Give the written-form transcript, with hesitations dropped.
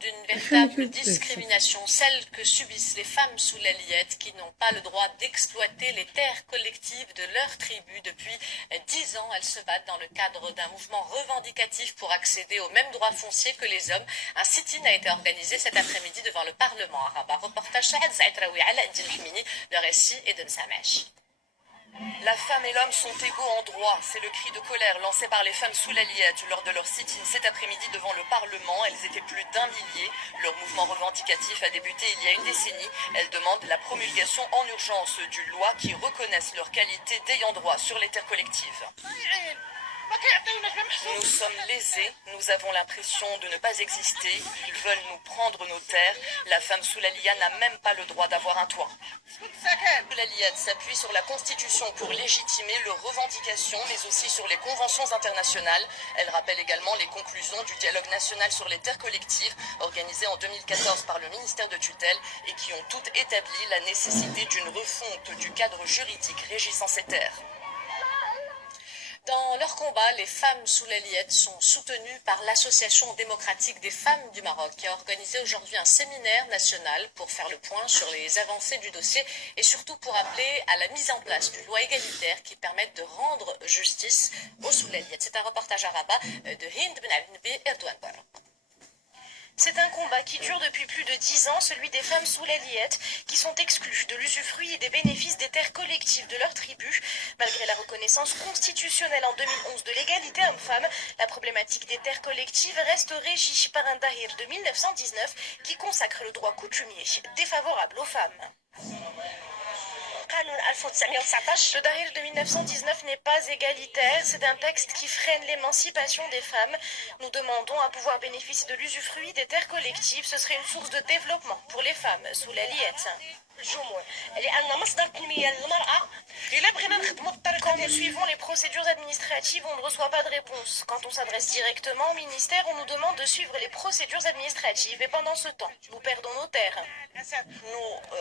D'une véritable discrimination, celle que subissent les femmes sous l'Aliyette qui n'ont pas le droit d'exploiter les terres collectives de leur tribu. Depuis 10 ans, elles se battent dans le cadre d'un mouvement revendicatif pour accéder aux mêmes droits fonciers que les hommes. Un sit-in a été organisé cet après-midi devant le Parlement arabe. Reportage Shahad Zaïtraoui, Ala Eddin Hmini, le récit est de Nsamash. La femme et l'homme sont égaux en droit. C'est le cri de colère lancé par les femmes sous l'Aliyette lors de leur sit-in cet après-midi devant le Parlement. Elles étaient plus d'1 millier. Leur mouvement revendicatif a débuté il y a une décennie. Elles demandent la promulgation en urgence d'une loi qui reconnaisse leur qualité d'ayant droit sur les terres collectives. Nous sommes lésés, nous avons l'impression de ne pas exister, ils veulent nous prendre nos terres, la femme sous l'Aliyette n'a même pas le droit d'avoir un toit. L'Aliyette s'appuie sur la Constitution pour légitimer leurs revendications, mais aussi sur les conventions internationales. Elle rappelle également les conclusions du dialogue national sur les terres collectives, organisé en 2014 par le ministère de tutelle, et qui ont toutes établi la nécessité d'une refonte du cadre juridique régissant ces terres. Dans leur combat, les femmes sous l'Aliyette sont soutenues par l'Association démocratique des femmes du Maroc qui a organisé aujourd'hui un séminaire national pour faire le point sur les avancées du dossier et surtout pour appeler à la mise en place d'une loi égalitaire qui permette de rendre justice aux sous l'Aliyette. C'est un reportage à Rabat de Hind Ben Abdnabi Erdogan. C'est un combat qui dure depuis plus de 10 ans, celui des femmes sous l'Aliyette, qui sont exclues de l'usufruit et des bénéfices des terres collectives de leur tribu. Malgré la reconnaissance constitutionnelle en 2011 de l'égalité homme-femme, la problématique des terres collectives reste régie par un dahir de 1919 qui consacre le droit coutumier défavorable aux femmes. Le Dahir de 1919 n'est pas égalitaire, c'est un texte qui freine l'émancipation des femmes. Nous demandons à pouvoir bénéficier de l'usufruit des terres collectives, ce serait une source de développement pour les femmes sous l'Aliyette. Quand nous suivons les procédures administratives, on ne reçoit pas de réponse. Quand on s'adresse directement au ministère, on nous demande de suivre les procédures administratives et pendant ce temps, nous perdons nos terres. Nous